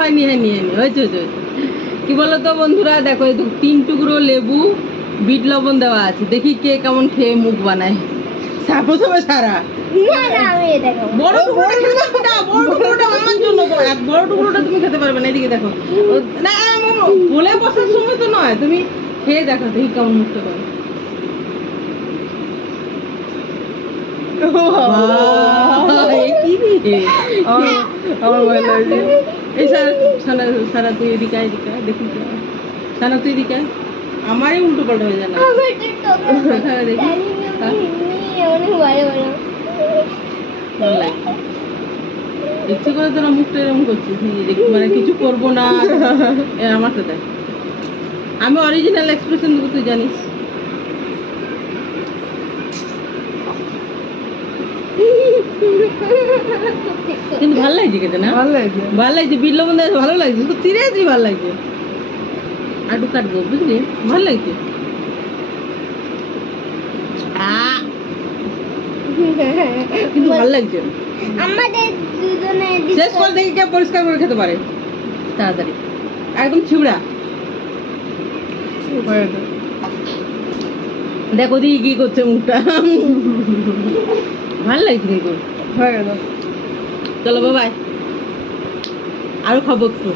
হয়নি হয়েছে কি বলতো বন্ধুরা, দেখো এই 3 টুকরো লেবু বিট লবণ দেওয়া আছে, দেখি কে কেমন খেয়ে মুখ বানায়। প্রথমে সারা বড় টুকরোটা আমার জন্য, বড় টুকরোটা তুমি খেতে পারবে না। এদিকে দেখো, না বলে বসার সময় তো নয়, তুমি খেয়ে দেখো দেখি কেমন মুখটা করে। আমার ভয় লাগছে। এই সারা তুই এদিকে দেখি, সারা তুই এদিকে, আমারই উল্টো পাল্টা হয়ে যায় না। ইচ্ছে করে তোরা মুখটা এরকম করছিস, মানে কিছু করবো না আমার সাথে। আমি অরিজিনাল এক্সপ্রেশন দেবো, তুই জানিস। কিন্তু ভালো লাগছে খেতে না? ভালো লাগছে বিট লবণ দেওয়া, ভালো লাগছে সত্যি রে, তুই ভালো লাগছে। আটু কাটবো বুঝলি, ভালো লাগছে। কিন্তু ভালো লাগছে। শেষ করে দেখি কে পরিষ্কার করে খেতে পারে তাড়াতাড়ি, একদম ছিবড়া। দেখো দিদি কি করছে মুখটা। ভালো লাগছে কিন্তু। চলো বাবাই, আরো খাবো একটু।